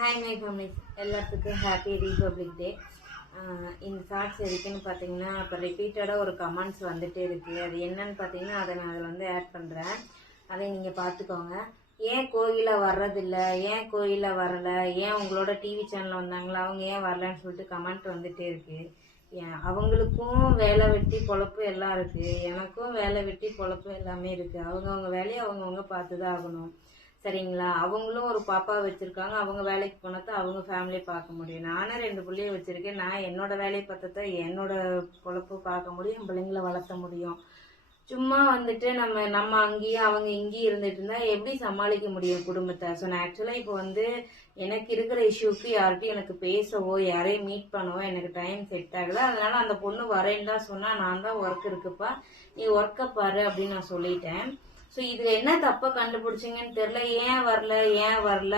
Hi my families, எல்லாத்துக்கும் happy republic டே. இந்த shorts எதுக்குன்னு பார்த்தீங்கன்னா, இப்போ ரிப்பீட்டடாக ஒரு கமெண்ட்ஸ் வந்துகிட்டே இருக்குது. அது என்னன்னு பார்த்தீங்கன்னா, அதை நான் அதில் வந்து ஆட் பண்ணுறேன். அதை நீங்கள் பார்த்துக்கோங்க. ஏன் கோயிலில் வர்றதில்ல, ஏன் கோயிலில் வரலை, ஏன் உங்களோட டிவி சேனலில் வந்தாங்களா, அவங்க ஏன் வரலன்னு சொல்லிட்டு கமெண்ட் வந்துகிட்டே இருக்குது. அவங்களுக்கும் வேலை வெட்டி பொழப்பு எல்லாம் இருக்குது, எனக்கும் வேலை வெட்டி பொழப்பு எல்லாமே இருக்குது. அவங்கவுங்க வேலையை அவங்கவுங்க பார்த்து தான் ஆகணும், சரிங்களா? அவங்களும் ஒரு பாப்பா வச்சிருக்காங்க, அவங்க வேலைக்கு போனதான் அவங்க ஃபேமிலியை பார்க்க முடியும். நானும் 2 பிள்ளைய வச்சிருக்கேன், நான் என்னோட வேலையை பார்த்ததான் என்னோட பொழப்பு பார்க்க முடியும், என் பிள்ளைங்களை வளர்த்த முடியும். சும்மா வந்துட்டு நம்ம அங்கேயும் அவங்க இங்கேயும் இருந்துட்டு இருந்தா எப்படி சமாளிக்க முடியும் குடும்பத்தை? ஸோ நான் ஆக்சுவலாக இப்போ வந்து எனக்கு இருக்கிற இஷ்யூக்கு யார்கிட்டையும் எனக்கு பேசவோ யாரையும் மீட் பண்ணவோ எனக்கு டைம் செட் ஆகல. அதனால அந்த பொண்ணு வரேன்னு தான் சொன்னா, நான் தான் ஒர்க் இருக்குப்பா, நீ ஒர்க்கை பாரு அப்படின்னு நான் சொல்லிட்டேன். ஸோ இதுல என்ன தப்ப கண்டுபிடிச்சிங்கன்னு தெரியல. ஏன் வரல